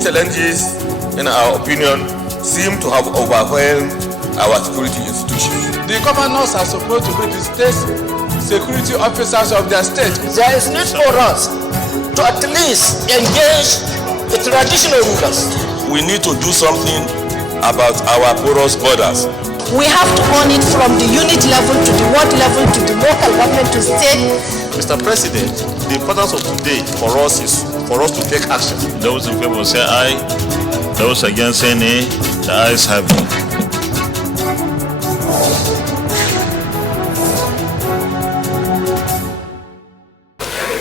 These challenges, in our opinion, seem to have overwhelmed our security institutions. The governors are supposed to be the state security officers of their state. There is need for us to at least engage the traditional rulers. We need to do something about our porous borders. We have to own it from the unit level to the ward level to the local government to state. Mr. President, the importance of today for us is for us to take action. Those in favor say aye. Those against say nay. The ayes have it.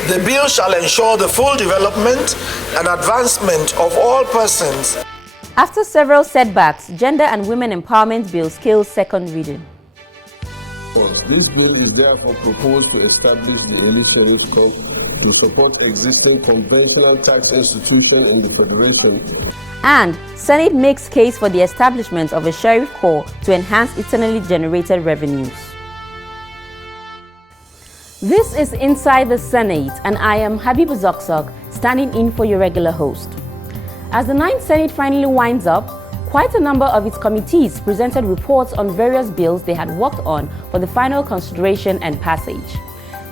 The bill shall ensure the full development and advancement of all persons. After several setbacks, Gender and Women Empowerment Bill scales second reading. This bill is therefore proposed to establish the Elite Scope to support existing conventional tax institutions in the Federation. And Senate makes case for the establishment of a Sheriff Corps to enhance internally generated revenues. This is Inside the Senate, and I am Habibu Zokzok, standing in for your regular host. As the 9th Senate finally winds up, quite a number of its committees presented reports on various bills they had worked on for the final consideration and passage.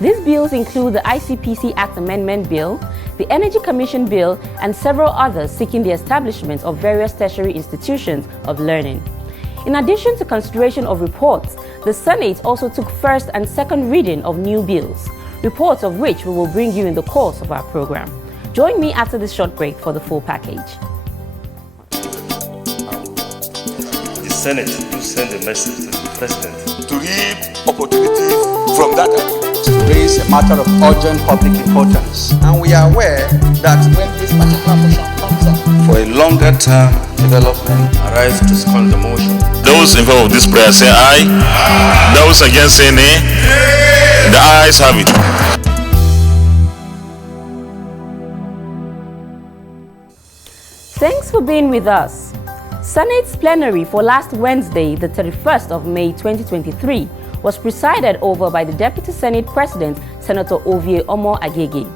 These bills include the ICPC Act Amendment Bill, the Energy Commission Bill, and several others seeking the establishment of various tertiary institutions of learning. In addition to consideration of reports, the Senate also took first and second reading of new bills, reports of which we will bring you in the course of our program. Join me after this short break for the full package. The Senate to send a message to the President to reap opportunities from that raise a matter of urgent public importance. And we are aware that when this particular motion comes up for a longer term development, arise to second the motion. Those in favor of this prayer say aye. Those against say nay. The ayes have it. Thanks for being with us. Senate's plenary for last Wednesday, the 31st of May 2023, was presided over by the Deputy Senate President, Senator Ovie Omo Agege.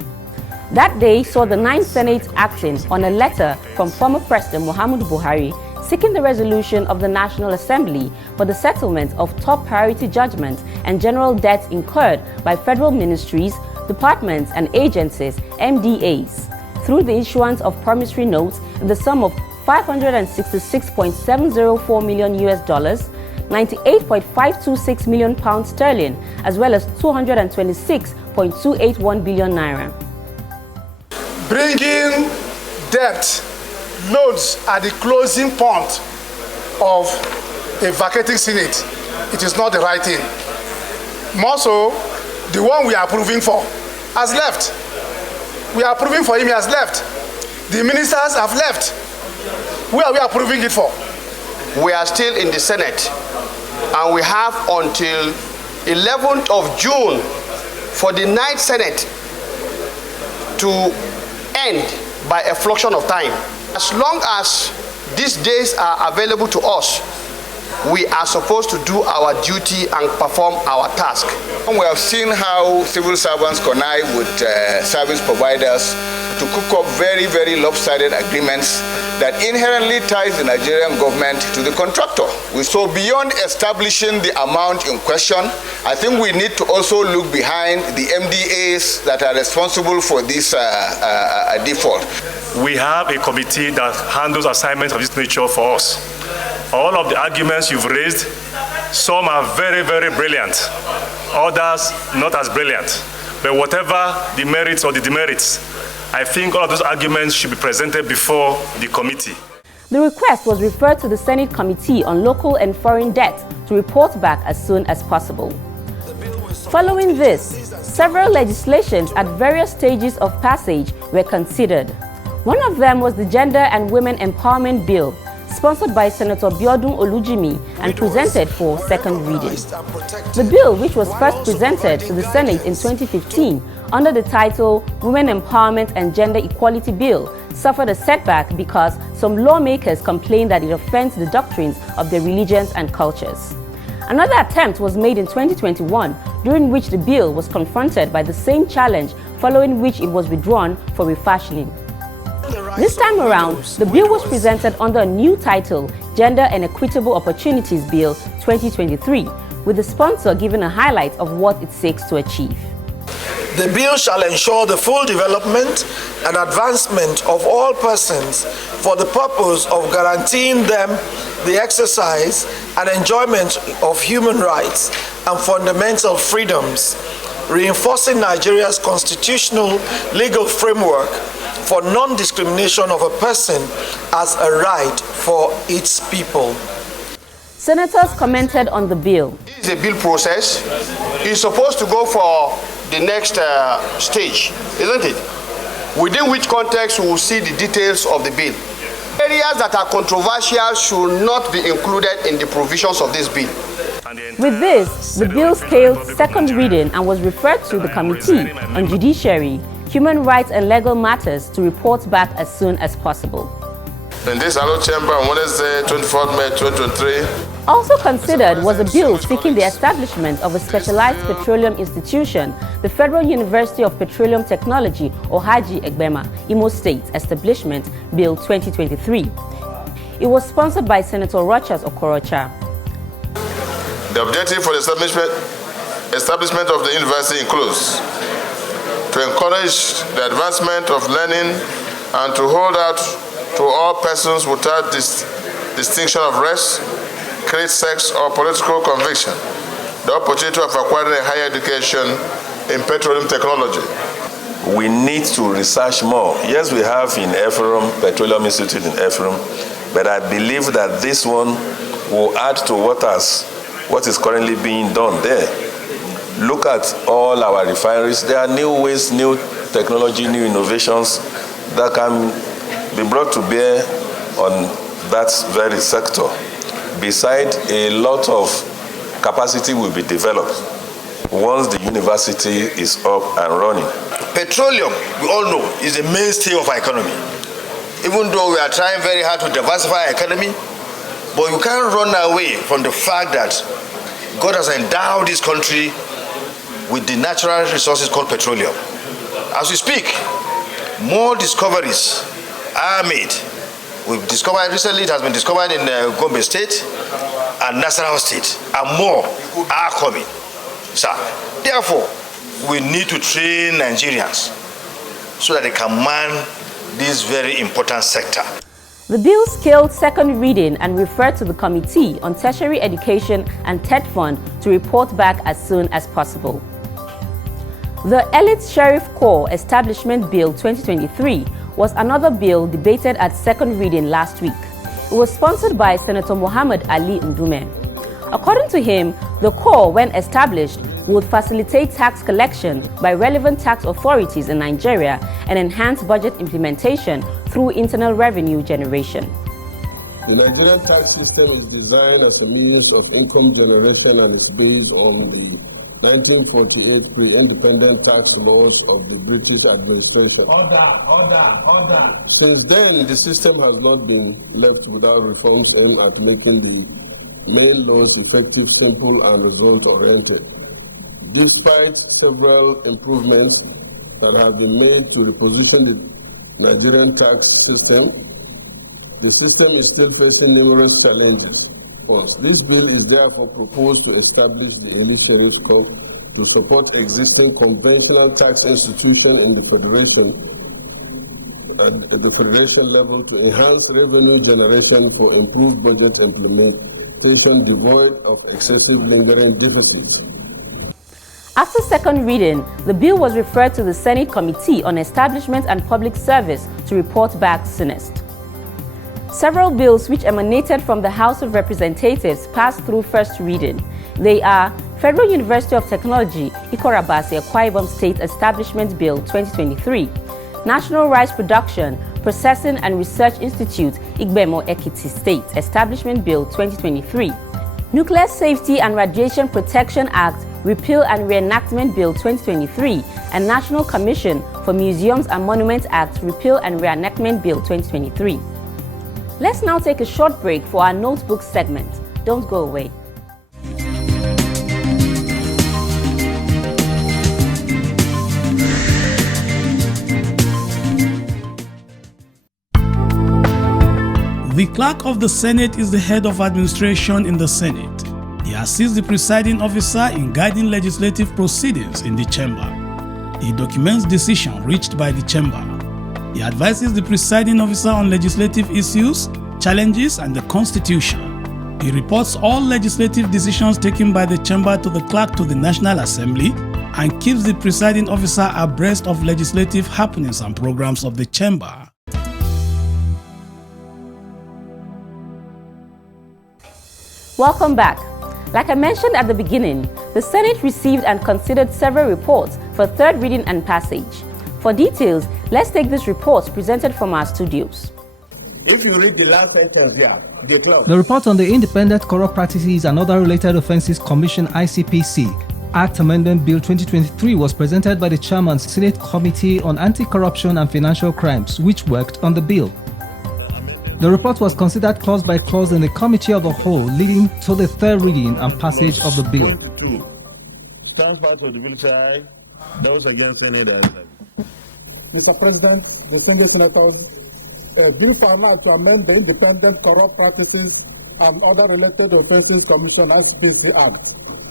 That day saw the 9th Senate acting on a letter from former President Muhammadu Buhari seeking the resolution of the National Assembly for the settlement of top priority judgments and general debts incurred by federal ministries, departments and agencies, MDAs, through the issuance of promissory notes in the sum of $566.704 million US, 98.526 million pounds sterling, as well as 226.281 billion naira. Bringing debt loads at the closing point of a vacating Senate, it is not the right thing. More so, the one we are approving for has left. We are approving for him, he has left. The ministers have left. Who are we approving it for? We are still in the Senate, and we have until 11th of June for the 9th Senate to end by a fraction of time. As long as these days are available to us, we are supposed to do our duty and perform our task. We have seen how civil servants connive with service providers to cook up very, very lopsided agreements that inherently ties the Nigerian government to the contractor. So beyond establishing the amount in question, I think we need to also look behind the MDAs that are responsible for this default. We have a committee that handles assignments of this nature for us. All of the arguments you've raised, some are very, very brilliant, others not as brilliant. But whatever the merits or the demerits, I think all of those arguments should be presented before the committee. The request was referred to the Senate Committee on Local and Foreign Debt to report back as soon as possible. Following this, several legislations at various stages of passage were considered. One of them was the Gender and Women Empowerment Bill, sponsored by Senator Biodun Olujimi and presented for second reading. The bill, which was first presented to the Senate in 2015 under the title Women Empowerment and Gender Equality Bill, suffered a setback because some lawmakers complained that it offends the doctrines of their religions and cultures. Another attempt was made in 2021, during which the bill was confronted by the same challenge, following which it was withdrawn for refashioning. This time around, the bill was presented under a new title, Gender and Equitable Opportunities Bill 2023, with the sponsor giving a highlight of what it seeks to achieve. The bill shall ensure the full development and advancement of all persons for the purpose of guaranteeing them the exercise and enjoyment of human rights and fundamental freedoms, reinforcing Nigeria's constitutional legal framework for non-discrimination of a person as a right for its people. Senators commented on the bill. This is a bill process. It's supposed to go for the next stage, isn't it? Within which context we will see the details of the bill. Areas that are controversial should not be included in the provisions of this bill. With this, the bill scaled second reading and was referred to the Committee on Judiciary, Human Rights and Legal Matters to report back as soon as possible. In this hallowed chamber on Wednesday, 24th May 2023. Also considered was a bill seeking the establishment of a specialized petroleum institution, the Federal University of Petroleum Technology, or Haji Egbema, Imo State Establishment Bill 2023. It was sponsored by Senator Rochas Okorocha. The objective for the establishment of the university includes to encourage the advancement of learning and to hold out to all persons without distinction of race, creed, sex, or political conviction the opportunity of acquiring a higher education in petroleum technology. We need to research more. Yes, we have in Ephraim, Petroleum Institute in Ephraim, but I believe that this one will add to what is currently being done there. Look at all our refineries. There are new ways, new technology, new innovations that can be brought to bear on that very sector. Besides, a lot of capacity will be developed once the university is up and running. Petroleum, we all know, is the mainstay of our economy. Even though we are trying very hard to diversify our economy, but you can't run away from the fact that God has endowed this country with the natural resources called petroleum. As we speak, more discoveries are made. We've discovered recently, it has been discovered in Gombe State and Nasarawa State, and more are coming. Sir, therefore, we need to train Nigerians so that they can man this very important sector. The bill scaled second reading and referred to the Committee on Tertiary Education and TED Fund to report back as soon as possible. The Elite Sheriff Corps Establishment Bill 2023 was another bill debated at second reading last week. It was sponsored by Senator Muhammad Ali Ndume. According to him, the Corps, when established, would facilitate tax collection by relevant tax authorities in Nigeria and enhance budget implementation through internal revenue generation. The Nigerian tax system is designed as a means of income generation and is based on the 1948 pre-independent tax laws of the British administration. Order. Since then, the system has not been left without reforms aimed at making the main laws effective, simple, and result-oriented. Despite several improvements that have been made to reposition the Nigerian tax system, the system is still facing numerous challenges. This bill is therefore proposed to establish the Elite Corps to support existing conventional tax institutions in the Federation at the Federation level to enhance revenue generation for improved budget implementation devoid of excessive lingering deficits. After second reading, the bill was referred to the Senate Committee on Establishment and Public Service to report back soonest. Several bills which emanated from the House of Representatives passed through first reading. They are Federal University of Technology, Ikorabasi Akwa Ibom State Establishment Bill 2023, National Rice Production, Processing and Research Institute, Igbemo Ekiti State Establishment Bill 2023, Nuclear Safety and Radiation Protection Act, Repeal and Reenactment Bill 2023, and National Commission for Museums and Monuments Act, Repeal and Reenactment Bill 2023. Let's now take a short break for our notebook segment. Don't go away. The clerk of the Senate is the head of administration in the Senate. He assists the presiding officer in guiding legislative proceedings in the chamber. He documents decisions reached by the chamber. He advises the presiding officer on legislative issues, challenges, and the Constitution. He reports all legislative decisions taken by the chamber to the clerk to the National Assembly and keeps the presiding officer abreast of legislative happenings and programs of the chamber. Welcome back. Like I mentioned at the beginning, the Senate received and considered several reports for third reading and passage. For details, let's take these reports presented from our studios. If you read the last sentence here, get lost. The report on the Independent Corrupt Practices and Other Related Offences Commission ICPC Act Amendment Bill 2023 was presented by the Chairman Senate Committee on Anti-Corruption and Financial Crimes, which worked on the bill. The report was considered clause by clause in the Committee of the Whole, leading to the third reading and passage of the bill. Transfer to the bill side. Those against any other. Mr. President, distinguished senators, bill for now to amend the Independent Corrupt Practices and Other Related Offences Commission ICPC Act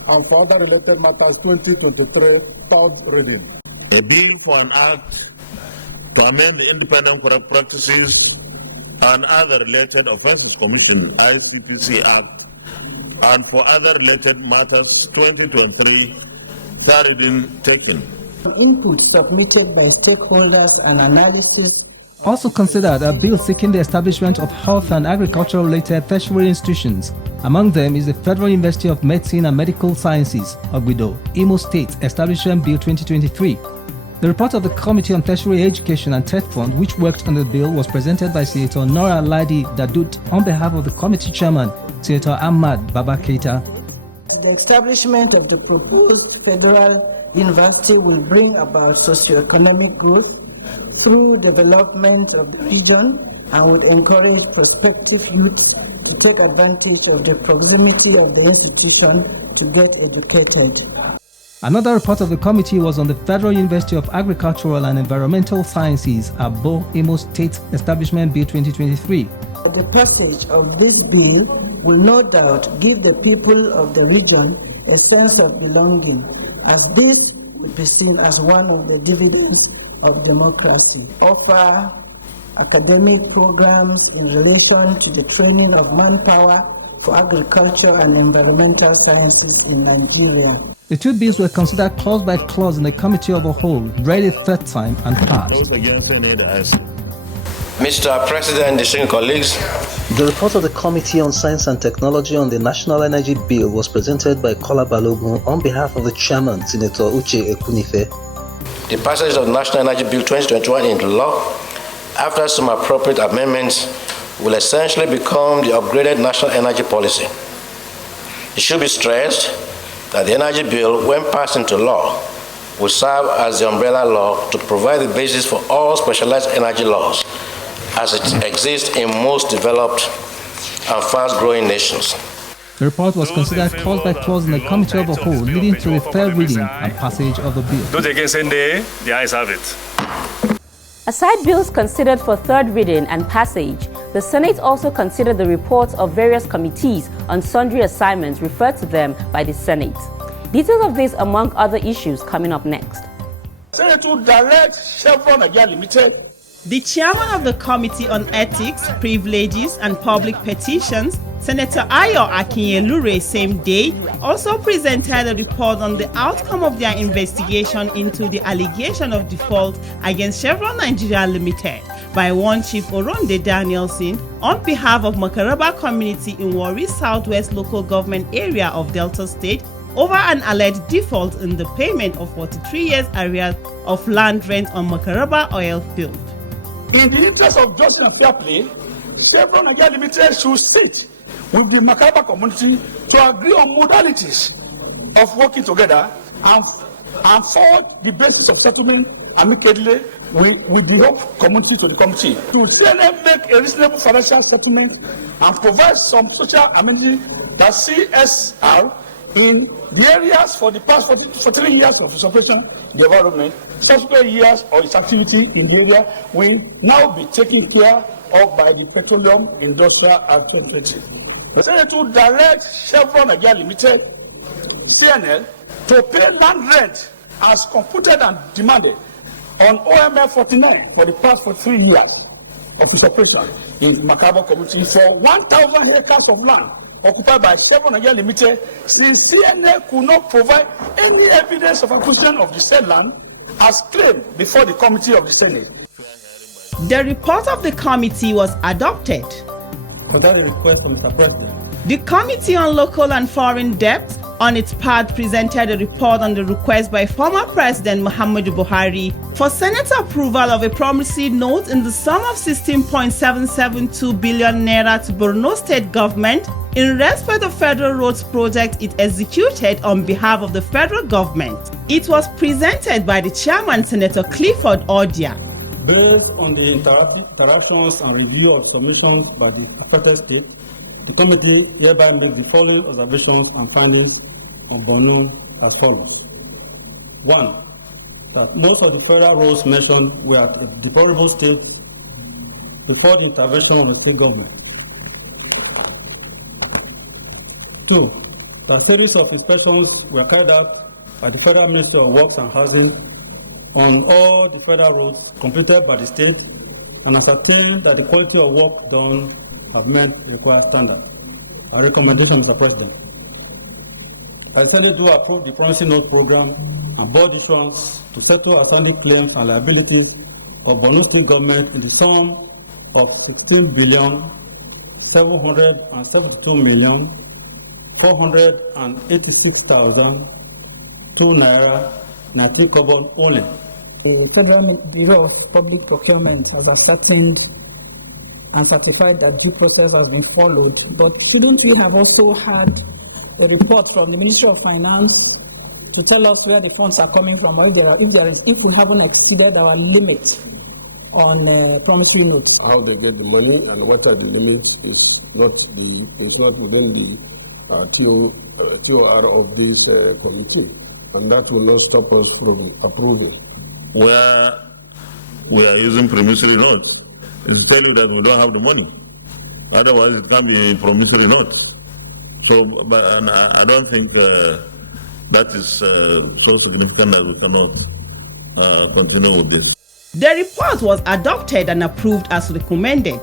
and for other related matters 2023, third reading. A bill for an act to amend the Independent Corrupt Practices and Other Related Offences Commission ICPC Act and for other related matters 2023, third reading taken. Input submitted by stakeholders and analysis. Also considered a bill seeking the establishment of health and agriculture-related tertiary institutions. Among them is the Federal University of Medicine and Medical Sciences, Ogbido, Imo State Establishment Bill 2023. The report of the Committee on Tertiary Education and Tech Fund, which worked on the bill, was presented by Senator Nora Ladi Dadut on behalf of the committee chairman, Senator Ahmad Baba Keita. The establishment of the proposed federal university will bring about socioeconomic growth through development of the region and will encourage prospective youth to take advantage of the proximity of the institution to get educated. Another report of the committee was on the Federal University of Agricultural and Environmental Sciences, Abo Imo State Establishment Bill 2023. The passage of this bill will no doubt give the people of the region a sense of belonging, as this will be seen as one of the dividends of democracy. Offer academic programs in relation to the training of manpower for agriculture and environmental sciences in Nigeria. The two bills were considered clause by clause in the Committee of the Whole, read a third time and passed. Mr. President, distinguished colleagues, the report of the Committee on Science and Technology on the National Energy Bill was presented by Kola Balogun on behalf of the Chairman, Senator Uche Ekunife. The passage of the National Energy Bill 2021 into law, after some appropriate amendments, will essentially become the upgraded national energy policy. It should be stressed that the energy bill, when passed into law, will serve as the umbrella law to provide the basis for all specialized energy laws as it exists in most developed and fast-growing nations. The report was considered clause by clause in the Committee of the Whole, leading to the third reading and passage of the bill. Those against nay, the ayes have it. Aside bills considered for third reading and passage, the Senate also considered the reports of various committees on sundry assignments referred to them by the Senate. Details of this among other issues coming up next. Senate will direct Chevron Nigeria Limited. The chairman of the Committee on Ethics, Privileges and Public Petitions, Senator Ayo Akinyelure, same day, also presented a report on the outcome of their investigation into the allegation of default against Chevron Nigeria Limited by one Chief Oronde Danielson on behalf of Makaraba community in Warri Southwest local government area of Delta State over an alleged default in the payment of 43 years arrears of land rent on Makaraba oil field. In the interest of justice and fair play, Chevron Nigeria Limited should sit with the Makaraba community to agree on modalities of working together and forward the basis of settlement amicably with the whole community to the committee to then make a reasonable financial settlement and provide some social amenity that CSR in the areas for the past 43 years of its operation development, subsequent years of its activity in the area will now be taken care of by the Petroleum Industrial Authority. The Senate will direct Chevron Nigeria Limited, PNL, to pay land rent as computed and demanded on OML 49 for the past 43 years of its operation in the Makabo community for 1,000 acres of land occupied by Chevron Nigeria Limited, since CNA could not provide any evidence of acquisition of the said land as claimed before the committee of the Senate. The report of the committee was adopted. For that request, Mr. President. The Committee on Local and Foreign Debt, on its part, presented a report on the request by former President Muhammadu Buhari for Senate approval of a promissory note in the sum of 16.772 billion naira to Borno State government in respect of federal roads project it executed on behalf of the federal government. It was presented by the chairman, Senator Clifford Odia. Based on the interactions and review of submissions by the affected state, the committee hereby makes the following observations and findings on Borno as follows. 1. That most of the federal roads mentioned were at a deplorable state before the intervention of the state government. 2. That a series of inspections were carried out by the Federal Ministry of Works and Housing on all the federal roads completed by the state and ascertained that the quality of work done have met required standards. A recommendation, Mr. President. I certainly do approve the promissory note program and board issuance to settle outstanding claims and liabilities of Borno State government in the sum of 16,782,486,002 naira 19 kobo only. The Federal Bureau of Public Procurement has ascertained and certified that due process has been followed, but shouldn't we have also had a report from the Ministry of Finance to tell us where the funds are coming from, or if we haven't exceeded our limit on promissory notes? How they get the money and what are the limits is not within the TOR of this committee, and that will not stop us from approving. Where we are using promissory notes, it's tell you that we don't have the money. Otherwise, it can't be promissory notes. So, but I don't think that is so significant that we cannot continue with this. The report was adopted and approved as recommended.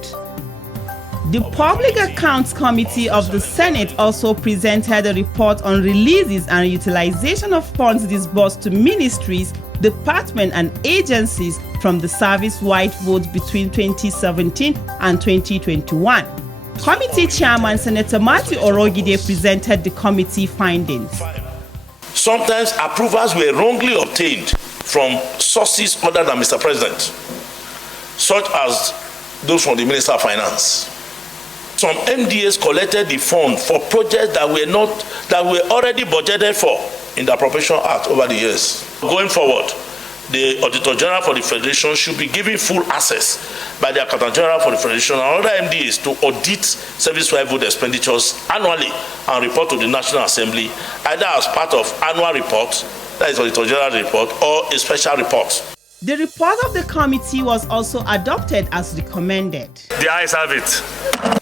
The Public Accounts Committee of the Senate also presented a report on releases and utilization of funds disbursed to ministries, departments, and agencies from the service-wide vote between 2017 and 2021. Committee Chairman Senator Matthew Orogide presented the committee findings. Sometimes approvals were wrongly obtained from sources other than Mr. President, such as those from the Minister of Finance. Some MDAs collected the fund for projects that were already budgeted for in the Appropriation Act over the years. Going forward, the Auditor General for the Federation should be given full access by the Accountant General for the Federation and other MDAs to audit service-wide vote expenditures annually and report to the National Assembly, either as part of annual report, that is Auditor General report, or a special report. The report of the committee was also adopted as recommended. The ayes have it.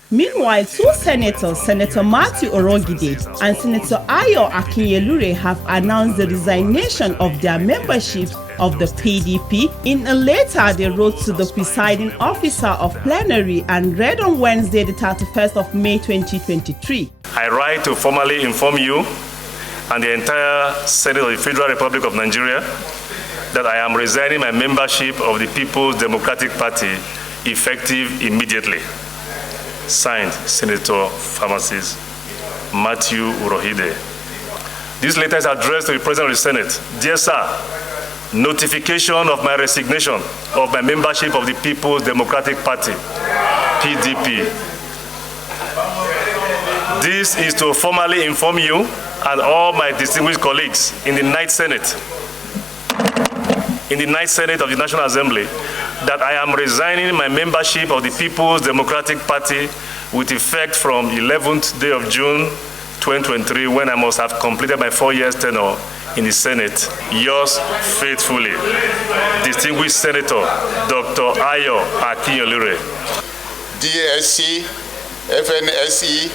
Meanwhile, two senators, Senator Matthew Orogide and Senator Ayo Akinyelure, have announced the resignation of their membership of the PDP. In a letter they wrote to the presiding officer of plenary and read on Wednesday, the 31st of May 2023. I write to formally inform you and the entire Senate of the Federal Republic of Nigeria that I am resigning my membership of the People's Democratic Party effective immediately. Signed, Senator Pharmacist Matthew Orogide. This letter is addressed to the President of the Senate. Dear Sir, notification of my resignation of my membership of the People's Democratic Party, PDP. This is to formally inform you and all my distinguished colleagues in the Ninth Senate of the National Assembly that I am resigning my membership of the People's Democratic Party with effect from 11th day of June 2023, when I must have completed my 4 years tenure in the Senate. Yours faithfully, distinguished Senator Dr. Ayo Akinye-Olure. DSC, FNSE,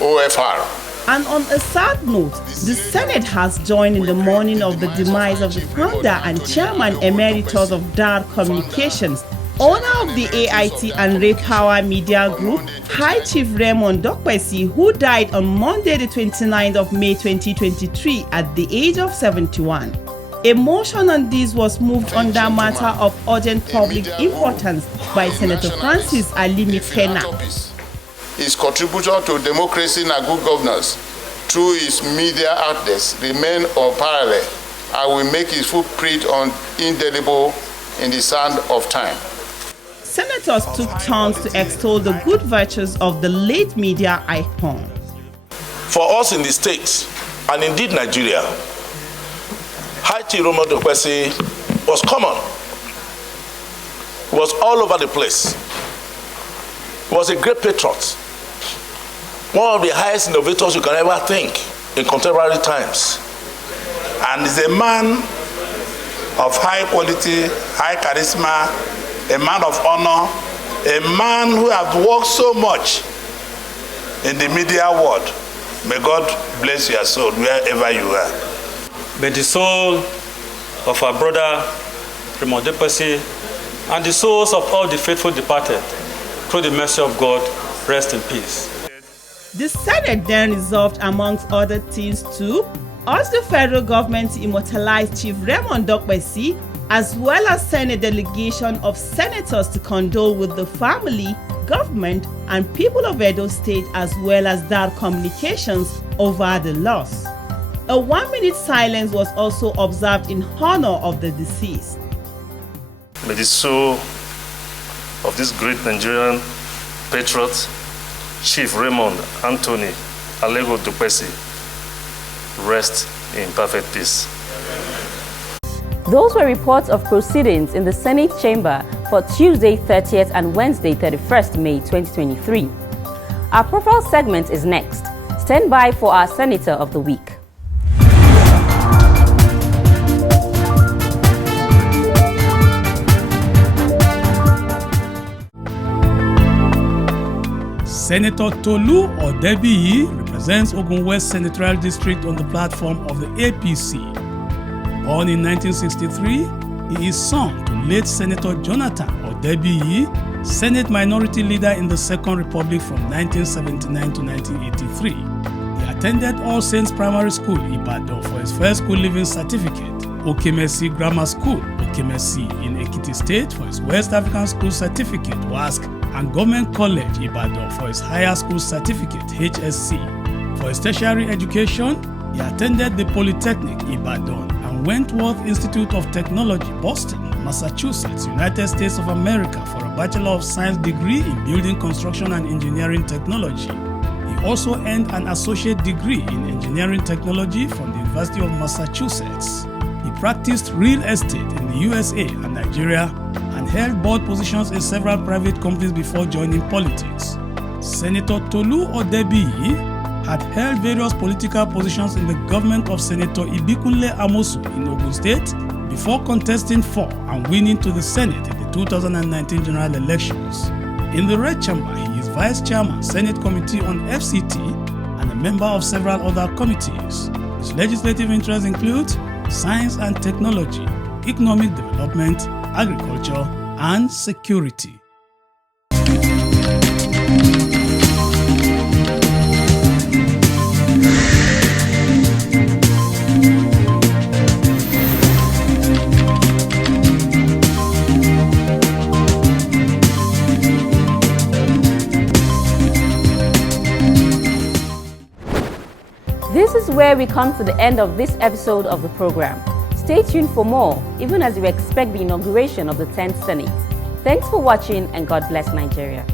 OFR. And on a sad note, the Senate has joined in the mourning of the demise of the founder and chairman emeritus of DAR Communications, owner of the AIT and Ray Power Media Group, High Chief Raymond Dokpesi, who died on Monday the 29th of May 2023 at the age of 71. A motion on this was moved under matter of urgent public importance by Senator Francis Alimi Kena. His contribution to democracy and good governance through his media outlets remain unparalleled and will make his footprint indelible in the sand of time. Senators took turns to extol the good virtues of the late media icon. For us in the States, and indeed Nigeria, High Chief Raymond Dokpesi was common. He was all over the place. He was a great patriot. One of the highest innovators you can ever think in contemporary times. And is a man of high quality, high charisma, a man of honor, a man who has worked so much in the media world. May God bless your soul wherever you are. May the soul of our brother Raymond Dokpesi and the souls of all the faithful departed, through the mercy of God, rest in peace. The Senate then resolved, amongst other things, to urge the federal government to immortalize Chief Raymond Dokpesi, as well as send a delegation of senators to condole with the family, government, and people of Edo State, as well as DAR Communications, over the loss. A 1-minute silence was also observed in honor of the deceased. May the soul of this great Nigerian patriot, Chief Raymond Anthony Alego Dokpesi, rest in perfect peace. Those were reports of proceedings in the Senate chamber for Tuesday 30th and Wednesday 31st May 2023. Our profile segment is next. Stand by for our Senator of the Week. Senator Tolu Odebiyi represents Ogun West Senatorial District on the platform of the APC. Born in 1963, he is son to late Senator Jonathan Odebiyi, Senate Minority Leader in the Second Republic from 1979 to 1983. He attended All Saints Primary School, Ibadan, for his first school leaving certificate, Okemesi Grammar School, Okemesi in Ekiti State for his West African School Certificate, WASC, and Government College, Ibadan for his Higher School Certificate, HSC. For his tertiary education, he attended the Polytechnic, Ibadan, and Wentworth Institute of Technology, Boston, Massachusetts, United States of America for a Bachelor of Science degree in Building Construction and Engineering Technology. He also earned an associate degree in Engineering Technology from the University of Massachusetts. He practiced real estate in the USA and Nigeria and held board positions in several private companies before joining politics. Senator Tolu Odebiyi had held various political positions in the government of Senator Ibikunle Amosu in Ogun State before contesting for and winning to the Senate in the 2019 general elections. In the Red Chamber, he is Vice Chairman, Senate Committee on FCT, and a member of several other committees. His legislative interests include science and technology, economic development, agriculture, and security. This is where we come to the end of this episode of the program. Stay tuned for more, even as we expect the inauguration of the 10th Senate. Thanks for watching, and God bless Nigeria.